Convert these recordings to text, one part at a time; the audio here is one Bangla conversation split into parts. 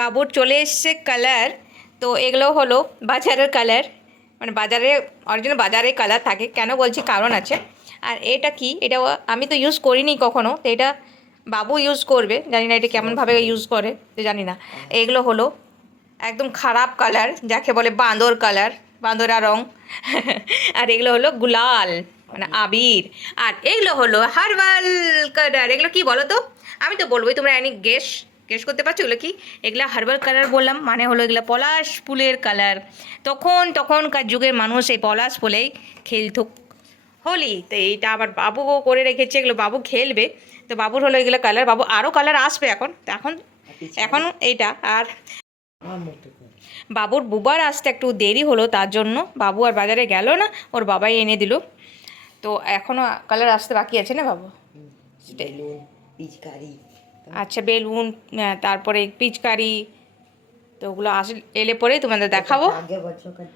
বাবুর চলে এসছে কালার। তো এগুলো হলো বাজারের কালার, মানে বাজারে অরিজিনাল বাজারে কালার থাকে। কেন বলছি কারণ আছে। আর এটা কি, এটা আমি তো ইউজ করিনি কখনো, তো এটা বাবু ইউজ করবে। জানি না এটা কেমনভাবে ইউজ করে, তো জানি না। এগুলো হলো একদম খারাপ কালার, যাকে বলে বাঁদর কালার, বাঁদরা রং। আর এগুলো হলো গুলাল, মানে আবির। আর এগুলো হলো হার্বাল কালার। এগুলো কি বলো তো? আমি তো বলবোই, তোমরা এনি গেস গেস করতে পারছো এগুলো কি? এগুলো হার্বাল কালার বললাম মানে হলো এগুলো পলাশ ফুলের কালার। তখনকার যুগের মানুষ এই পলাশ ফুলেই খেলতো হোলি। তো এইটা আবার বাবুও করে রেখেছে, এগুলো বাবু খেলবে। তো বাবুর হলো এগুলো কালার, বাবু আরও কালার আসবে এখন। তো এখন এইটা। আর বাবুর বুবার আসতে একটু দেরি হলো, তার জন্য বাবু আর বাজারে গেল না, ওর বাবাই এনে দিল। তো এখনও কালার আসতে বাকি আছে না বাবু? পিচকারি, আচ্ছা, বেলুন, তারপরে পিচকারি। তো ওগুলো এলে পরেই তোমাদের দেখাবো। আগের বছরকার,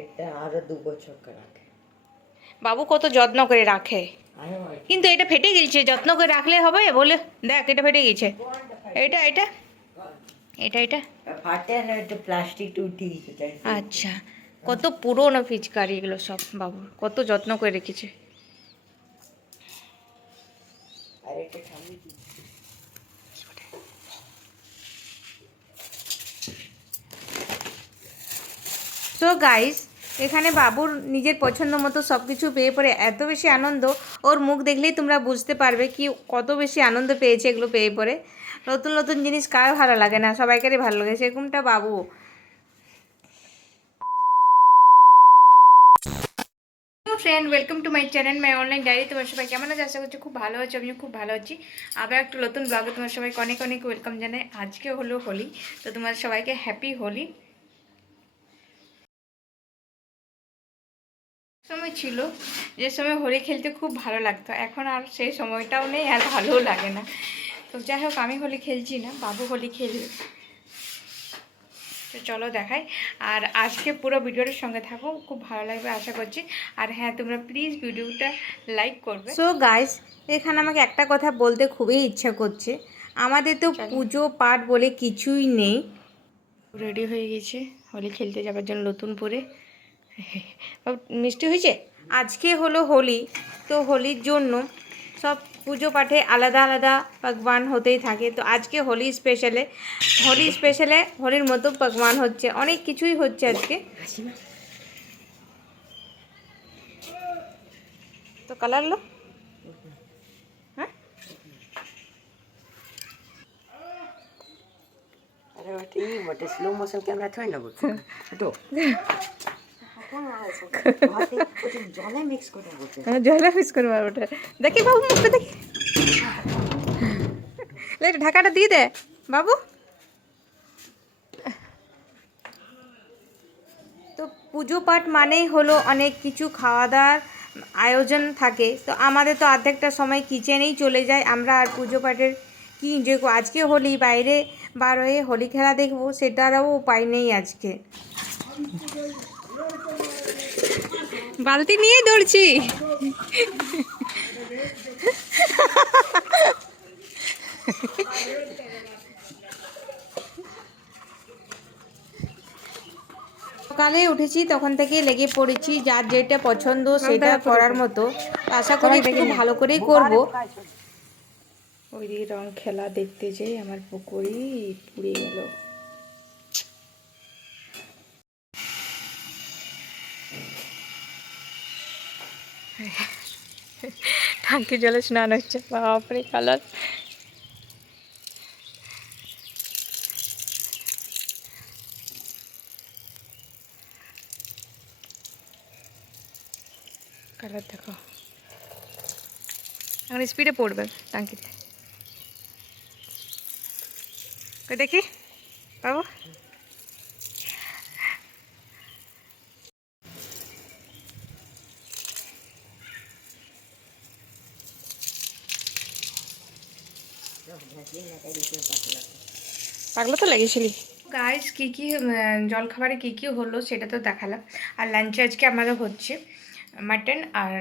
এটা আরো 2 বছরকার আগে। বাবু কত যত্ন করে রাখে, কিন্তু এটা ফেটে গেছে। যত্ন করে রাখলে হবে বলে? দেখ, এটা ফেটে গেছে। এটা এটা এটা এটা ফাটে না, এটা প্লাস্টিক টুটি। আচ্ছা, কত পুরনো পিচকারি এগুলো সব। বাবু কত যত্ন করে রেখেছে। আর এটা সামনে কি? সো গাইস, এখানে বাবুর নিজের পছন্দ মতো সব কিছু পেয়ে পড়ে এত বেশি আনন্দ, ওর মুখ দেখলেই তোমরা বুঝতে পারবে কি কত বেশি আনন্দ পেয়েছে এগুলো পেয়ে পড়ে। নতুন নতুন জিনিস কার ভালো লাগে না, সবাইকারই ভালো লাগে, সেরকমটা বাবু। Friend, welcome to my channel my online diary. তোমার সবাই কেমন আছে? আশা করছি খুব ভালো আছো, আমিও খুব ভালো আছি। আবার একটা নতুন ব্লগে তোমার সবাইকে অনেক অনেক ওয়েলকাম জানাই। আজকে হলো হোলি, তো তোমার সবাইকে হ্যাপি হোলি। সময় ছিল যে সময় হোলি খেলতে খুব ভালো লাগতো, এখন আর সেই সময়টাও নেই, আর ভালোও লাগে না। তো যাই হোক, আমি হোলি খেলছি না, বাবু হোলি খেলবে। তো চলো দেখাই। আর আজকে পুরো ভিডিওটার সঙ্গে থাকো, খুব ভালো লাগবে আশা করছি। আর হ্যাঁ, তোমরা প্লিজ ভিডিওটা লাইক করবে। সো গাইস, এখানে আমাকে একটা কথা বলতে খুবই ইচ্ছা করছে। আমাদের তো পুজো পাঠ বলে কিছুই নেই। রেডি হয়ে গেছে হোলি খেলতে যাবার জন্য নতুন পরে। মিষ্টি হয়েছে। আজকে হলো হোলি, তো হোলির জন্য সব পুজো পাঠে আলাদা আলাদা পকবান হতেই থাকে। তো আজকে হোলি স্পেশালে হোলির মতো পকবান হচ্ছে, অনেক কিছুই হচ্ছে আজকে। তো কালার লো। হ্যাঁ, আরে ওটা এই বটে, স্লো মোশন ক্যামেরা থই না বলছো তো। জলে মিক্স করে বলছে। জলে মিক্স করবো ওটা। দেখি বাবু, মুখটা দেখি। ঢাকাটা দিয়ে দে বাবু। তো পুজো পাঠ মানেই হলো অনেক কিছু খাওয়া দাওয়ার আয়োজন থাকে। তো আমাদের তো অর্ধেকটা সময় কিচেনেই চলে যায়, আমরা আর পুজো পাঠের কি যে আজকে হোলি বাইরে বার হয়ে হোলি খেলা দেখবো সেটারও উপায় নেই আজকে। বালতি নিয়েই দৌড়ছি। সকালে উঠেছি, তখন থেকে লেগে পড়েছি, যার যেটা পছন্দ সেটা করার মতো। আশা করি খুব ভালো করেই করব। ওইদিকে রং খেলা দেখতে যাই, আমার পুকুরি পুড়ে গেল। টাঙ্কি জলে স্নান হচ্ছে, বাপরে কালার। কালার দেখো, এখন স্পিডে পড়বে টাঙ্কিতে। দেখি বাবু। পাগলা তো লেগেছিলি। গাইস, কী কী জলখাবারে কী কী হলো সেটা তো দেখালাম। আর লাঞ্চে আজকে আমাদের হচ্ছে মাটন আর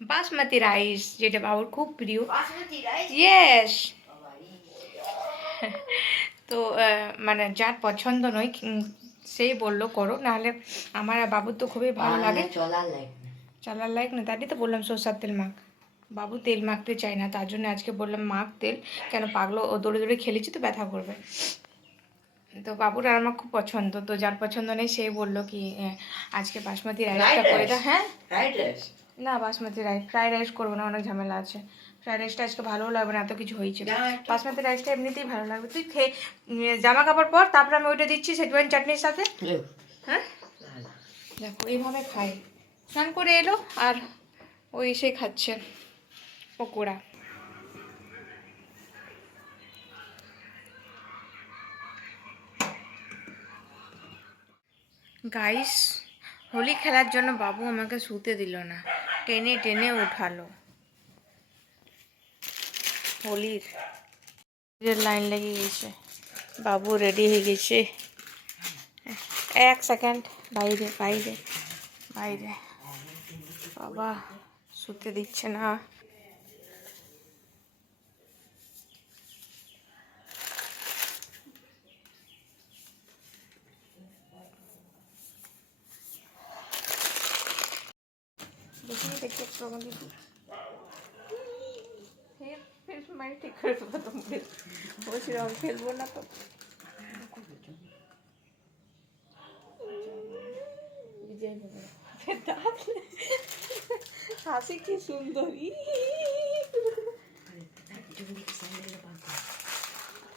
বাসমতি রাইস, যেটা বাবুর খুব প্রিয়। ইয়েস। তো মানে যার পছন্দ নয় সেই বললো করো, নাহলে আমার আর বাবুর তো খুবই ভালো লাগে। চলার লাইক না, তাই তো বললাম সরষের তেল মাখ। বাবু তেল মাখতে চায় না, তার জন্য আজকে বললাম মাখ তেল, কেন পাগলো ও দৌড়ে দৌড়ে খেলেছি তো ব্যথা করবে। তো বাবুর আর আমার খুব পছন্দ, তো যার পছন্দ নেই সেই বললো কি আজকে বাসমতি রাইসটা করে দাও। হ্যাঁ না, বাসমতি রাইস, ফ্রাইড রাইস করবো না, অনেক ঝামেলা আছে। ফ্রাইড রাইসটা আজকে ভালোও লাগবে না, এত কিছু হয়েছে। বাসমতি রাইসটা এমনিতেই ভালো লাগবে। তুই খেয়ে জামা কাপড় পর, তারপরে আমি ওইটা দিচ্ছি সেজওয়ান চাটনির সাথে। হ্যাঁ দেখো এইভাবে খাই। স্নান করে এলো আর ওই এসে খাচ্ছে পকোড়া। গাইস, হোলি খেলার জন্য বাবু আমাকে শুতে দিল না, টেনে টেনে উঠালো। হোলির লাইন লেগে গেছে, বাবু রেডি হয়ে গেছে। 1 সেকেন্ড, বাইরে বাইরে বাইরে, বাবা শুতে দিচ্ছে না। দেখি দেখি একটু আমাকে ফের মানে ঠিক করে দেবো, তোমাকে বলছি রং ফেলবো না তো। হাসি কি সুন্দরী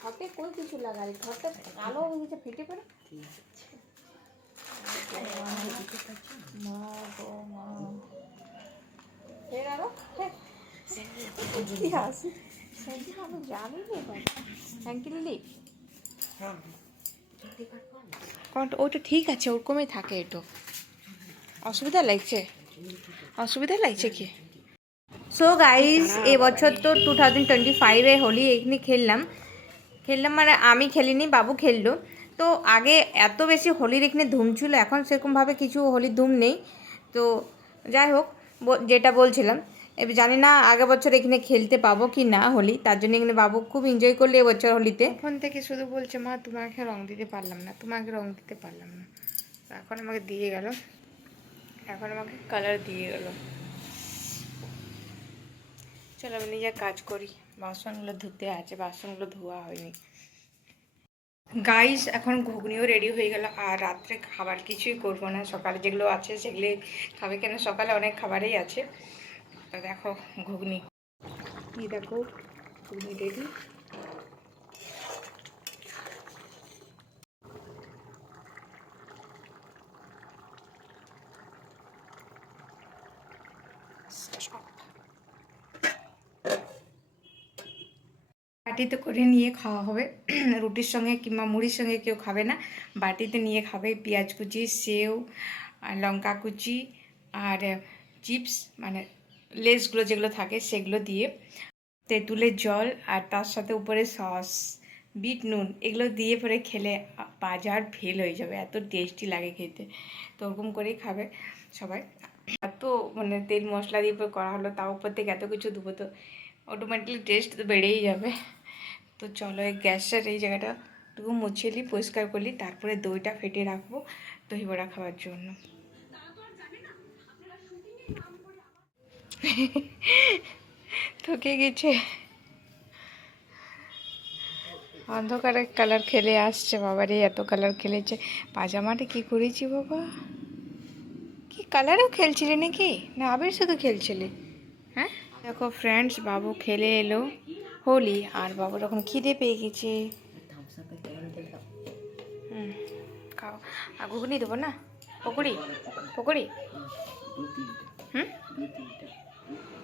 ঘটে, কই কিছু লাগাই ঘরটা কালো হয়ে গেছে, ফেটে পড়ে। মা গো মা, ফের আরো কি হাসি। আমি জানি না থ্যাংক ইউ লিলি। ওটা ঠিক আছে, ওরকমই থাকে। একটু অসুবিধা লাগছে, অসুবিধা লাগছে কি? সো গাইস, এবছর তো 2025-এ হোলি এখানে খেললাম মানে আমি খেলিনি, বাবু খেললো। তো আগে এত বেশি হোলির এখানে ধুম ছিল, এখন সেরকমভাবে কিছু হোলির ধুম নেই। তো যাই হোক, যেটা বলছিলাম, এবার জানি না আগের বছর এখানে খেলতে পাবো কি না হোলি, তার জন্য এখানে বাবু খুব এনজয় করলে এবছর হোলিতে। ফোন থেকে শুধু বলছে মা তোমাকে রং দিতে পারলাম না, তোমাকে রং দিতে পারলাম না। এখন আমাকে দিয়ে গেল, এখন আমাকে কালার দিয়ে গেল। চলো আমি নিজের কাজ করি, বাসনগুলো ধুতে আছে, বাসনগুলো ধোয়া হয়নি। গাইস, এখন ঘুগনিও রেডি হয়ে গেল, আর রাত্রে খাবার কিছুই করবো না, সকালে যেগুলো আছে সেগুলো খাবে, কেন সকালে অনেক খাবারই আছে। তো দেখো ঘুগনি, এই দেখো ঘুগনি রেডি। বাটিতে করে নিয়ে খাওয়া হবে, রুটির সঙ্গে কিংবা মুড়ির সঙ্গে কেউ খাবে না, বাটিতে নিয়ে খাবে। পেঁয়াজ কুচি, সেও, আর লঙ্কা কুচি, আর চিপস মানে লেসগুলো যেগুলো থাকে সেগুলো দিয়ে, তেঁতুলের জল, আর তার সাথে উপরে সস, বিট নুন, এগুলো দিয়ে পরে খেলে বাজার ফেল হয়ে যাবে, এত টেস্টি লাগে খেতে। তো ওরকম করেই খাবে সবাই। এত মানে তেল মশলা দিয়ে করা হলো, তার উপর থেকে এত কিছু দেবো, তো অটোমেটিকলি টেস্ট তো বেড়েই যাবে। তো চলো এই গ্যাসের এই জায়গাটা একটু মুছে নিই, পরিষ্কার করলি, তারপরে দইটা ফেটে রাখবো দই বড়া খাওয়ার জন্য। ঠকে গেছে, অন্ধকারে কালার খেলে আসছে, বাবারে এত কালার খেলেছে। পাজামাটা কি করেছি বাবা, কি কালারও খেলছিলে নাকি, না আবির শুধু খেলছিলে? হ্যাঁ দেখো ফ্রেন্ডস, বাবু খেলে এলো হোলি, আর বাবুর এখন খিদে পেয়ে গেছে। খাও, আর ঘুগনি দেবো না, পকোড়ি পকোড়ি।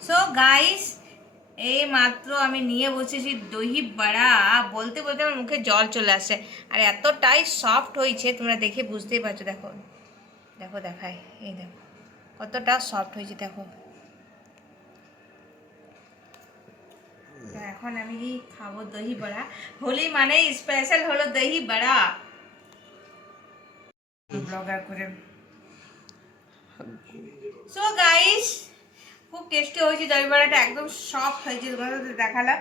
সো গাইস, এই মাত্র আমি নিয়ে বসেছি দহি বড়া, বলতে বলতে আমার মুখে জল চলে আসছে, আর এতটাই সফট হয়েছে তোমরা দেখে বুঝতেই পারছো। দেখো দেখো দেখায়, এই দেখো কতটা সফট হয়েছে দেখো। তো এখন আমি খাবো দহি বড়া, হোলি মানে স্পেশাল হলো দহি বড়া। ব্লগার করে। সো গাইস, খুব টেস্টি হয়েছে দহি বড়াটা, একদম সফট হয়েছে, তোমাদের দেখালাম।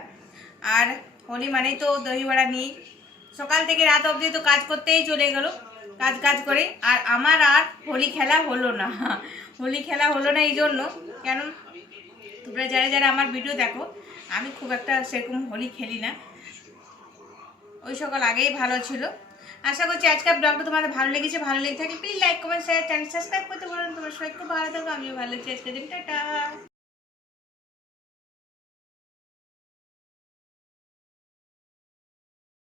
আর হোলি মানেই তো দহি বড়া নিই, সকাল থেকে রাত অবধি তো কাজ করতেই চলে গেল, কাজ করে। আর আমার আর হোলি খেলা হলো না, হোলি খেলা হলো না এই জন্য, কেন তোমরা যারা যারা আমার ভিডিও দেখো, আমি খুব একটা সেরকম হোলি খেলি না, ওই সকাল আগেই ভালো ছিল। আশা করছি আজকের ব্লগটা তোমাদের ভালো লেগেছে, ভালো লেগে থাকে please like comment share channel subscribe করতে পারেন। তোমার সবাই খুব ভালো থাকো, আমিও ভালো আছি আজকের দিন, টাটা।